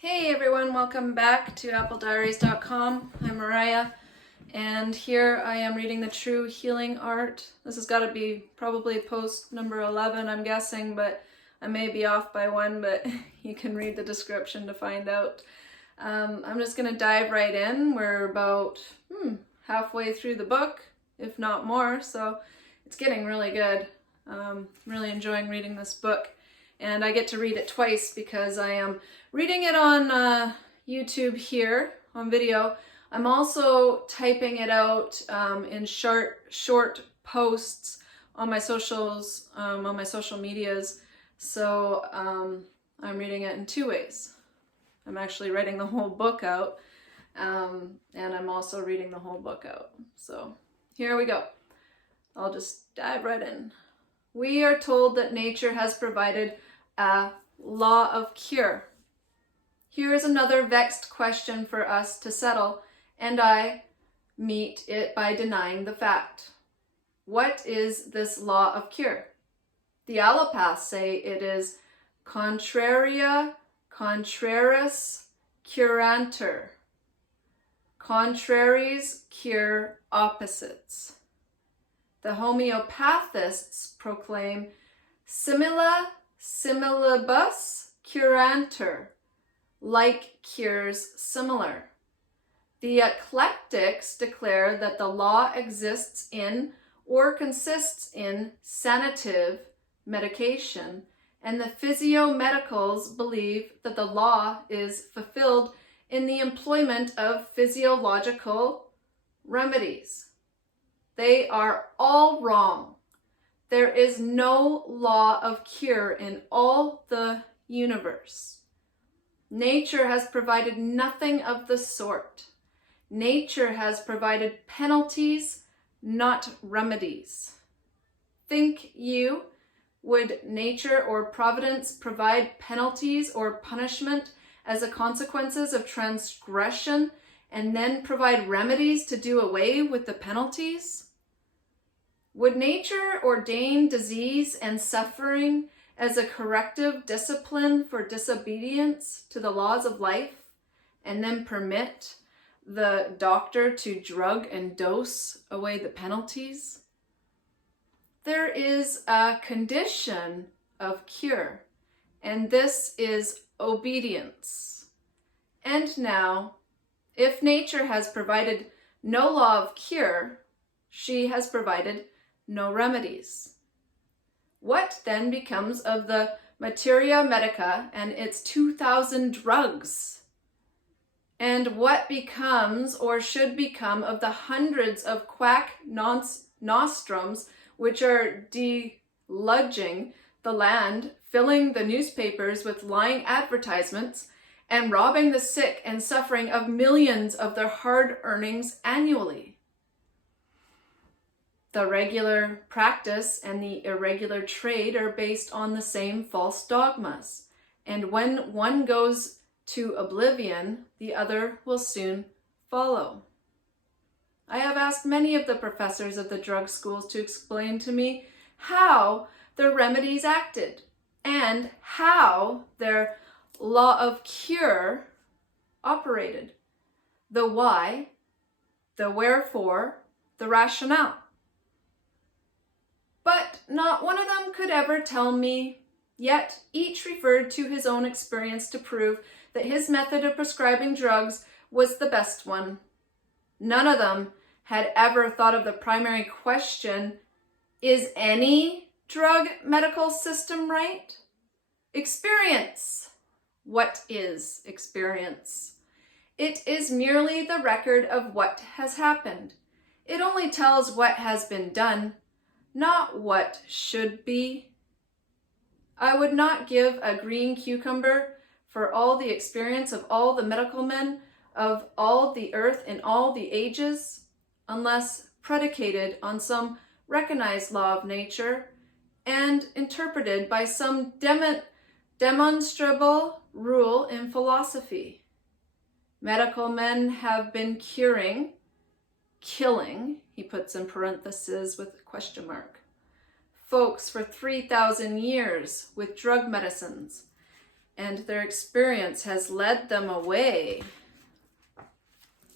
Hey everyone, welcome back to applediaries.com. I'm Mariah, and here I am reading The True Healing Art. This has got to be probably post number 11, I'm guessing, but I may be off by one, but you can read the description to find out. I'm just going to dive right in. We're about halfway through the book, if not more, so it's getting really good. Really enjoying reading this book. And I get to read it twice because I am reading it on YouTube here on video. I'm also typing it out in short posts on my socials, on my social medias. So I'm reading it in two ways. I'm actually writing the whole book out, and I'm also reading the whole book out. So here we go. I'll just dive right in. We are told that nature has provided a law of cure. Here is another vexed question for us to settle, and I meet it by denying the fact. What is this law of cure? The allopaths say it is contraria contraris curantur. Contraries cure opposites. The homeopathists proclaim simila similibus curantur, like cures similar. The eclectics declare that the law exists in or consists in sanative medication, and the physiomedicals believe that the law is fulfilled in the employment of physiological remedies. They are all wrong. There is no law of cure in all the universe. Nature has provided nothing of the sort. Nature has provided penalties, not remedies. Think you, would nature or providence provide penalties or punishment as a consequences of transgression and then provide remedies to do away with the penalties? Would nature ordain disease and suffering as a corrective discipline for disobedience to the laws of life, and then permit the doctor to drug and dose away the penalties? There is a condition of cure, and this is obedience. And now, if nature has provided no law of cure, she has provided no remedies. What then becomes of the materia medica and its 2,000 drugs? And what becomes or should become of the hundreds of quack nostrums which are deluging the land, filling the newspapers with lying advertisements, and robbing the sick and suffering of millions of their hard earnings annually? The regular practice and the irregular trade are based on the same false dogmas, and when one goes to oblivion, the other will soon follow. I have asked many of the professors of the drug schools to explain to me how their remedies acted and how their law of cure operated. The why, the wherefore, the rationale. But not one of them could ever tell me, yet each referred to his own experience to prove that his method of prescribing drugs was the best one. None of them had ever thought of the primary question, is any drug medical system right? Experience. What is experience? It is merely the record of what has happened. It only tells what has been done, not what should be. I would not give a green cucumber for all the experience of all the medical men of all the earth in all the ages, unless predicated on some recognized law of nature and interpreted by some demonstrable rule in philosophy. Medical men have been killing, he puts in parentheses with a question mark, folks for 3,000 years with drug medicines, and their experience has led them away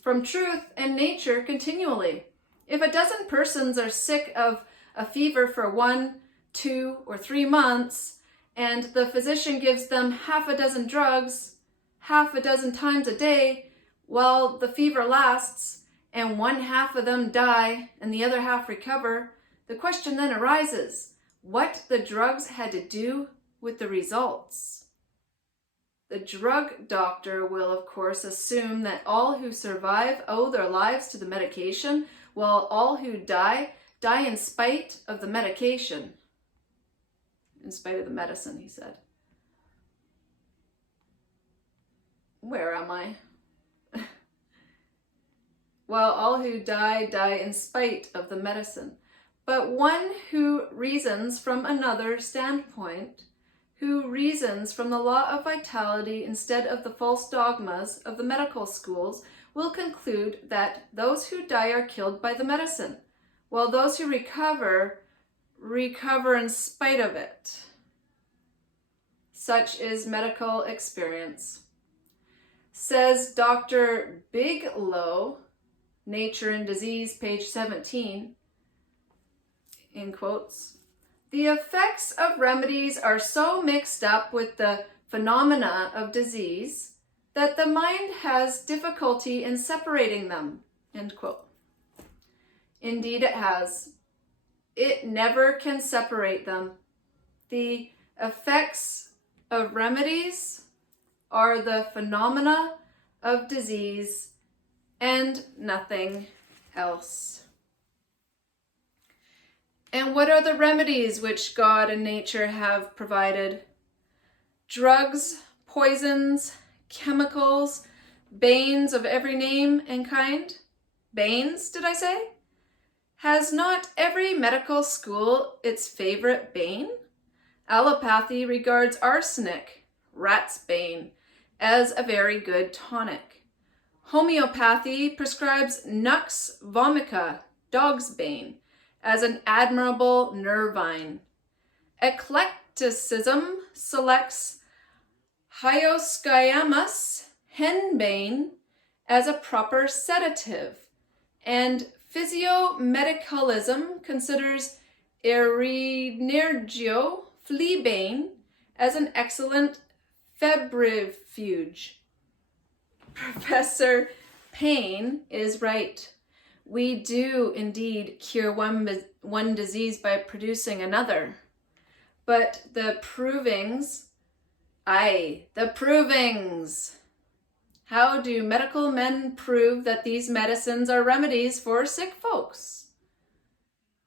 from truth and nature continually. If a dozen persons are sick of a fever for 1, 2, or 3 months, and the physician gives them half a dozen drugs, half a dozen times a day, while the fever lasts, and 1/2 of them die and the other half recover, the question then arises, what the drugs had to do with the results? The drug doctor will, of course, assume that all who survive owe their lives to the medication, while all who die in spite of the medication. In spite of the medicine, he said. Where am I? While all who die in spite of the medicine. But one who reasons from another standpoint, who reasons from the law of vitality instead of the false dogmas of the medical schools, will conclude that those who die are killed by the medicine, while those who recover in spite of it. Such is medical experience. Says Dr. Bigelow, Nature and Disease, page 17, in quotes, "The effects of remedies are so mixed up with the phenomena of disease that the mind has difficulty in separating them," end quote. Indeed it has. It never can separate them. The effects of remedies are the phenomena of disease and nothing else. And what are the remedies which God and nature have provided? Drugs, poisons, chemicals, banes of every name and kind? Banes, did I say? Has not every medical school its favorite bane? Allopathy regards arsenic, rat's bane, as a very good tonic. Homeopathy prescribes nux vomica, dog's bane, as an admirable nervine. Eclecticism selects hyoscyamus, henbane, as a proper sedative, and physiomedicalism considers erinergio, fleabane, as an excellent febrifuge. Professor Payne is right. We do indeed cure one disease by producing another. But the provings. How do medical men prove that these medicines are remedies for sick folks?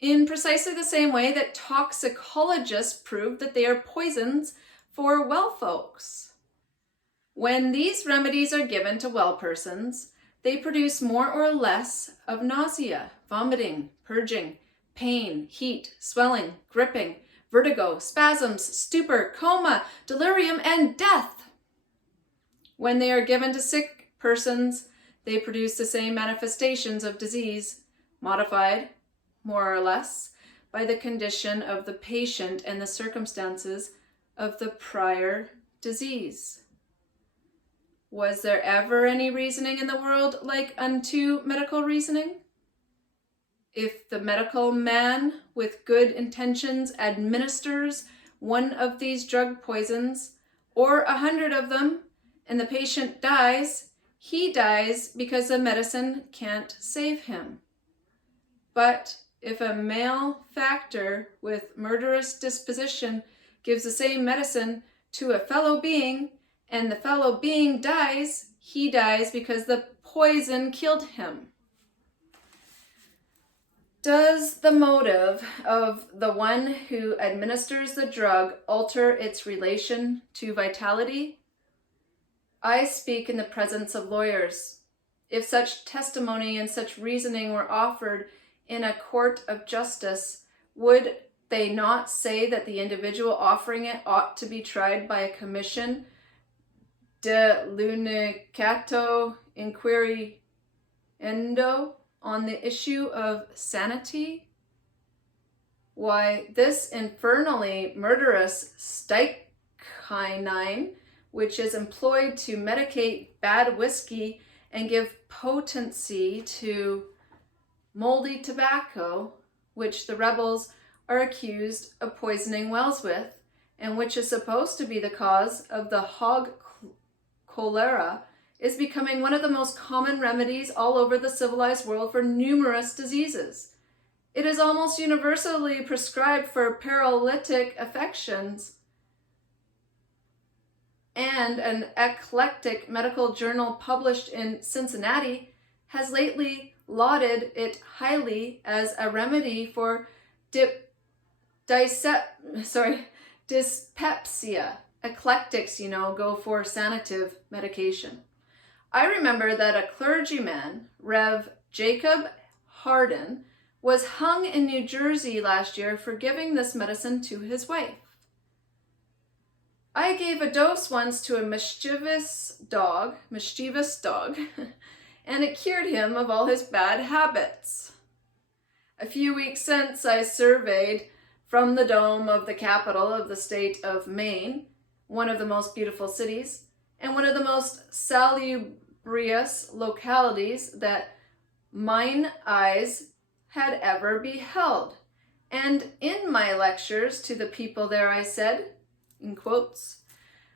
In precisely the same way that toxicologists prove that they are poisons for well folks. When these remedies are given to well persons, they produce more or less of nausea, vomiting, purging, pain, heat, swelling, gripping, vertigo, spasms, stupor, coma, delirium, and death. When they are given to sick persons, they produce the same manifestations of disease, modified, more or less, by the condition of the patient and the circumstances of the prior disease. Was there ever any reasoning in the world like unto medical reasoning? If the medical man with good intentions administers one of these drug poisons, or 100 of them, and the patient dies, he dies because the medicine can't save him. But if a malefactor with murderous disposition gives the same medicine to a fellow being, and the fellow being dies, he dies because the poison killed him. Does the motive of the one who administers the drug alter its relation to vitality? I speak in the presence of lawyers. If such testimony and such reasoning were offered in a court of justice, would they not say that the individual offering it ought to be tried by a commission de lunicato inquiriendo on the issue of sanity? Why, this infernally murderous strychnine which is employed to medicate bad whiskey and give potency to moldy tobacco, which the rebels are accused of poisoning wells with, and which is supposed to be the cause of the hog cholera, is becoming one of the most common remedies all over the civilized world for numerous diseases. It is almost universally prescribed for paralytic affections, and an eclectic medical journal published in Cincinnati has lately lauded it highly as a remedy for dyspepsia. Eclectics, go for sanative medication. I remember that a clergyman, Rev. Jacob Hardin, was hung in New Jersey last year for giving this medicine to his wife. I gave a dose once to a mischievous dog, and it cured him of all his bad habits. A few weeks since, I surveyed from the dome of the capital of the state of Maine, one of the most beautiful cities, and one of the most salubrious localities that mine eyes had ever beheld. And in my lectures to the people there, I said, in quotes,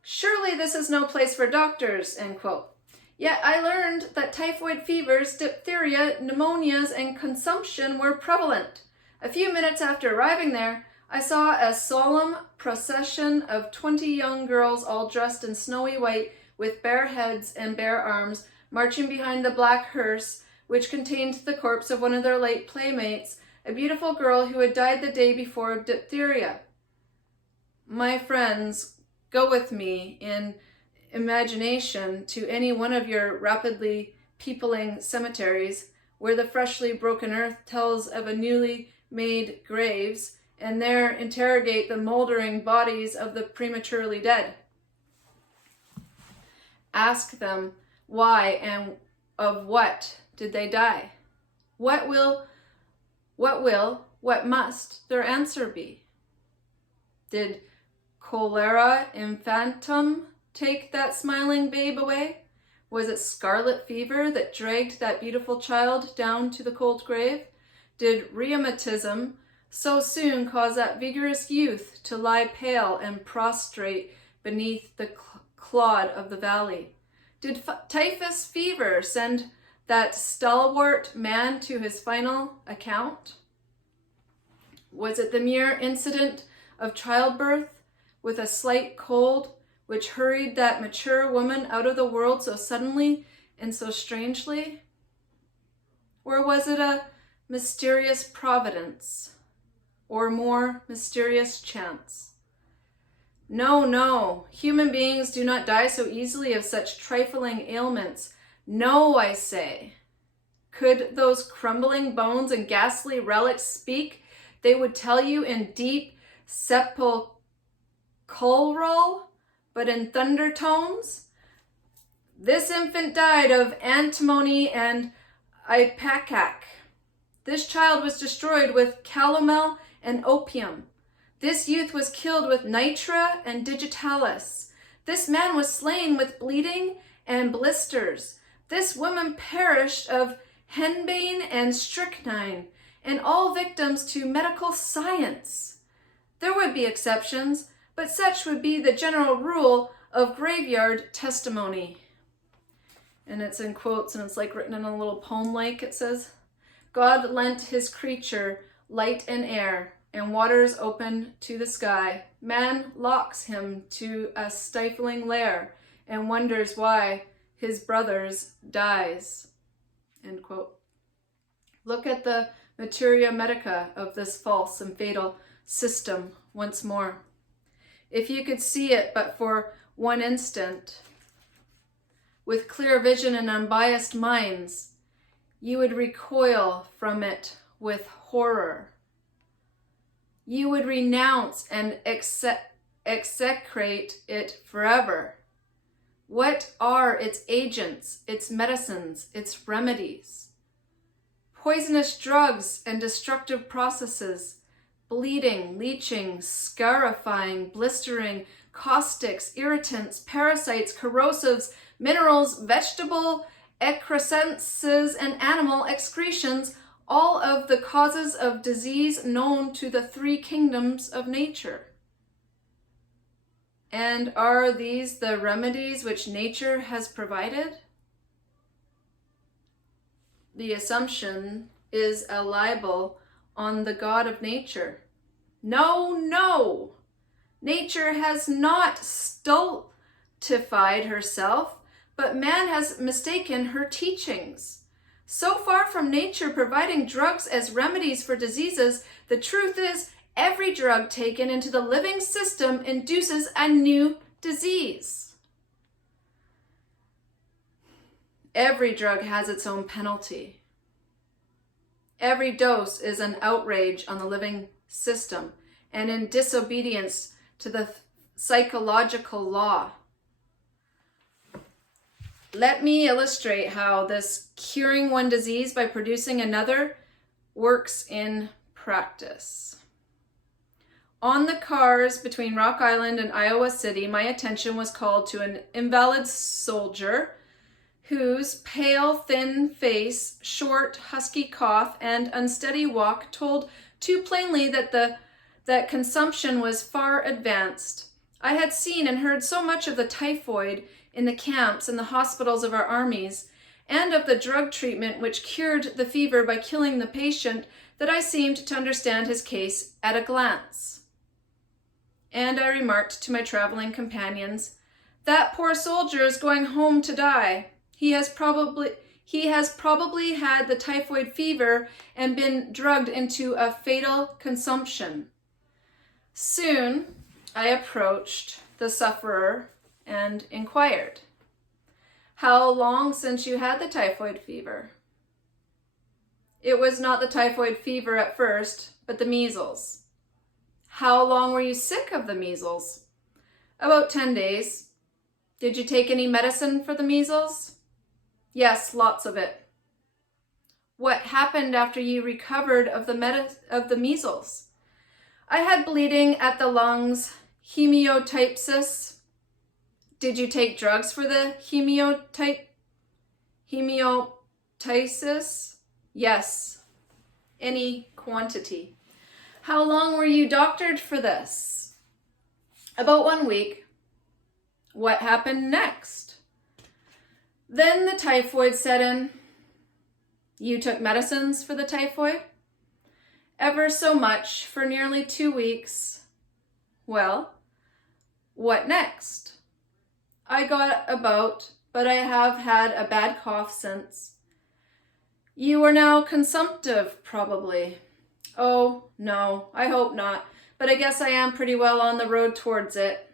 "Surely this is no place for doctors," end quote. Yet I learned that typhoid fevers, diphtheria, pneumonias, and consumption were prevalent. A few minutes after arriving there, I saw a solemn procession of 20 young girls all dressed in snowy white with bare heads and bare arms, marching behind the black hearse, which contained the corpse of one of their late playmates, a beautiful girl who had died the day before of diphtheria. My friends, go with me in imagination to any one of your rapidly peopling cemeteries where the freshly broken earth tells of a newly made graves, and there interrogate the moldering bodies of the prematurely dead. Ask them why and of what did they die? What must their answer be? Did cholera infantum take that smiling babe away? Was it scarlet fever that dragged that beautiful child down to the cold grave? Did rheumatism so soon cause that vigorous youth to lie pale and prostrate beneath the clod of the valley? Did typhus fever send that stalwart man to his final account? Was it the mere incident of childbirth with a slight cold which hurried that mature woman out of the world so suddenly and so strangely? Or was it a mysterious providence, or more mysterious chance? No, human beings do not die so easily of such trifling ailments. No, I say. Could those crumbling bones and ghastly relics speak, they would tell you in deep sepulchral, but in thunder tones, "This infant died of antimony and ipecac. This child was destroyed with calomel and opium. This youth was killed with nitra and digitalis. This man was slain with bleeding and blisters. This woman perished of henbane and strychnine, and all victims to medical science." There would be exceptions, but such would be the general rule of graveyard testimony. And it's in quotes, and it's like written in a little poem like it says, "God lent his creature light and air, and waters open to the sky. Man locks him to a stifling lair, and wonders why his brothers dies." End quote. Look at the materia medica of this false and fatal system once more. If you could see it but for one instant, with clear vision and unbiased minds, you would recoil from it with horror. You would renounce and execrate it forever. What are its agents, its medicines, its remedies? Poisonous drugs and destructive processes, bleeding, leaching, scarifying, blistering, caustics, irritants, parasites, corrosives, minerals, vegetable excrescences, and animal excretions, all of the causes of disease known to the three kingdoms of nature. And are these the remedies which nature has provided? The assumption is a libel on the God of nature. No, no! Nature has not stultified herself, but man has mistaken her teachings. So far from nature providing drugs as remedies for diseases, the truth is every drug taken into the living system induces a new disease. Every drug has its own penalty. Every dose is an outrage on the living system and in disobedience to the psychological law. Let me illustrate how this curing one disease by producing another works in practice. On the cars between Rock Island and Iowa City, my attention was called to an invalid soldier whose pale, thin face, short, husky cough, and unsteady walk told too plainly that consumption was far advanced. I had seen and heard so much of the typhoid in the camps and the hospitals of our armies, and of the drug treatment which cured the fever by killing the patient, that I seemed to understand his case at a glance. And I remarked to my traveling companions, "That poor soldier is going home to die. He has probably had the typhoid fever and been drugged into a fatal consumption." Soon I approached the sufferer and inquired, "How long since you had the typhoid fever?" "It was not the typhoid fever at first, but the measles." "How long were you sick of the measles?" "About 10 days. "Did you take any medicine for the measles?" "Yes, lots of it." "What happened after you recovered of the measles?" "I had bleeding at the lungs, hemiotypsis." "Did you take drugs for the hemiotysis?" "Yes, any quantity." "How long were you doctored for this?" "About 1 week." "What happened next?" "Then the typhoid set in." "You took medicines for the typhoid?" "Ever so much, for nearly 2 weeks." "Well, what next?" "I got about, but I have had a bad cough since." "You are now consumptive, probably." "Oh, no, I hope not, but I guess I am pretty well on the road towards it."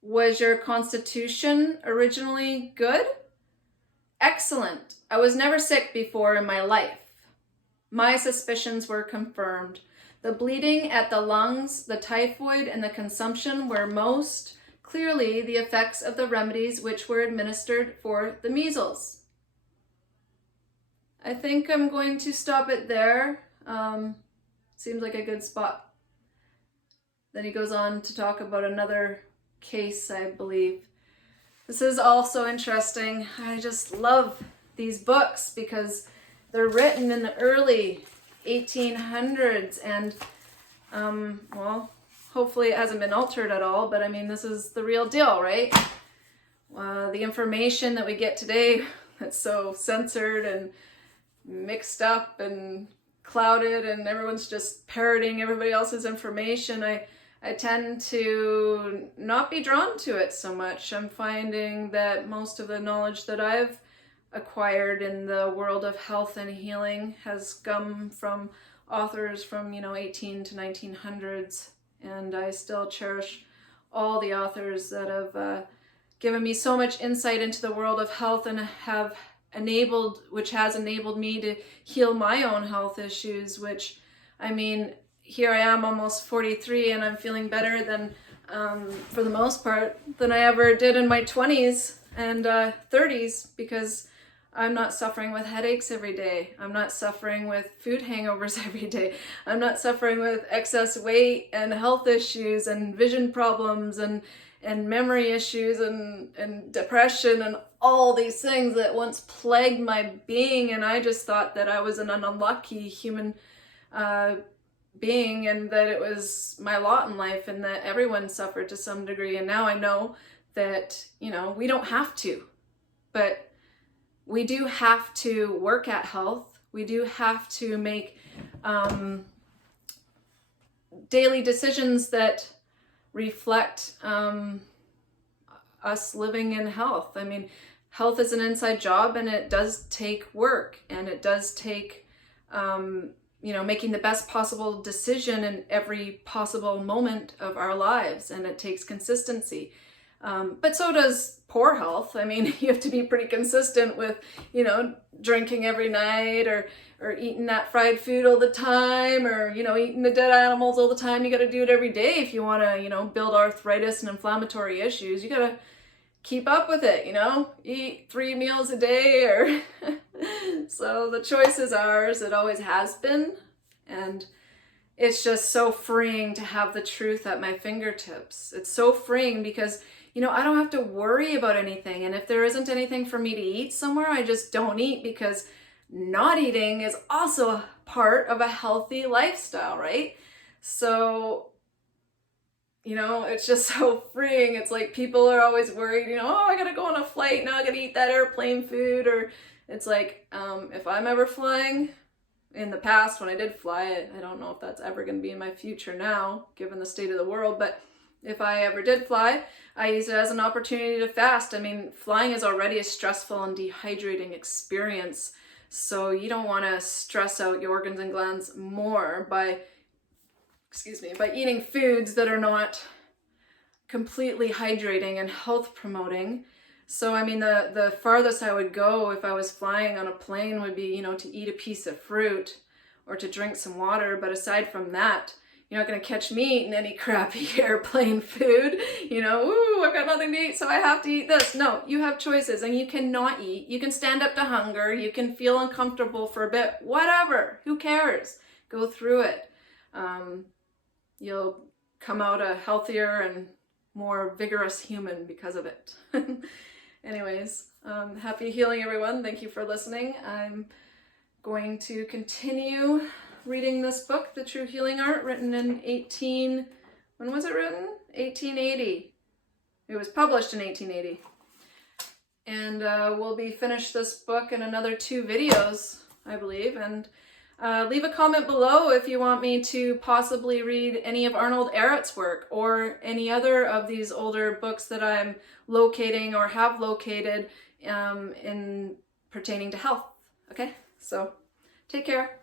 "Was your constitution originally good?" "Excellent. I was never sick before in my life." My suspicions were confirmed. The bleeding at the lungs, the typhoid, and the consumption were most clearly the effects of the remedies which were administered for the measles. I think I'm going to stop it there. Seems like a good spot. Then he goes on to talk about another case, I believe. This is also interesting. I just love these books because they're written in the early 1800s and, well, hopefully it hasn't been altered at all, but I mean, this is the real deal, right? The information that we get today that's so censored and mixed up and clouded and everyone's just parroting everybody else's information, I tend to not be drawn to it so much. I'm finding that most of the knowledge that I've acquired in the world of health and healing has come from authors from, 18 to 1900s. And I still cherish all the authors that have given me so much insight into the world of health and which has enabled me to heal my own health issues, which, I mean, here I am almost 43 and I'm feeling better than, for the most part, than I ever did in my 20s and 30s because I'm not suffering with headaches every day. I'm not suffering with food hangovers every day. I'm not suffering with excess weight and health issues and vision problems and memory issues and depression and all these things that once plagued my being, and I just thought that I was an unlucky human being and that it was my lot in life and that everyone suffered to some degree. And now I know that, you know, we don't have to, but we do have to work at health. We do have to make daily decisions that reflect us living in health. I mean, health is an inside job, and it does take work, and it does take, you know, making the best possible decision in every possible moment of our lives, and it takes consistency. But so does poor health. I mean, you have to be pretty consistent with, you know, drinking every night or eating that fried food all the time, or, you know, eating the dead animals all the time. You got to do it every day if you want to, you know, build arthritis and inflammatory issues. You got to keep up with it, you know, eat 3 meals a day or so the choice is ours. It always has been. And it's just so freeing to have the truth at my fingertips. It's so freeing because, you know, I don't have to worry about anything. And if there isn't anything for me to eat somewhere, I just don't eat, because not eating is also a part of a healthy lifestyle, right? So, you know, it's just so freeing. It's like people are always worried, you know, oh, I gotta go on a flight, now I gotta eat that airplane food. Or it's like, if I'm ever flying, in the past when I did fly, I don't know if that's ever gonna be in my future now, given the state of the world, but if I ever did fly, I use it as an opportunity to fast. I mean, flying is already a stressful and dehydrating experience, so you don't want to stress out your organs and glands more by eating foods that are not completely hydrating and health promoting. So, I mean, the farthest I would go if I was flying on a plane would be, you know, to eat a piece of fruit or to drink some water. But aside from that, you're not going to catch me eating any crappy airplane food. You know, ooh, I've got nothing to eat, so I have to eat this. No, you have choices, and you cannot eat. You can stand up to hunger. You can feel uncomfortable for a bit. Whatever. Who cares? Go through it. You'll come out a healthier and more vigorous human because of it. Anyways, happy healing, everyone. Thank you for listening. I'm going to continue reading this book, The True Healing Art, written in when was it written? 1880. It was published in 1880. And we'll be finished this book in another 2 videos, I believe. And leave a comment below if you want me to possibly read any of Arnold Ehrets' work or any other of these older books that I'm locating or have located in pertaining to health. Okay, so take care.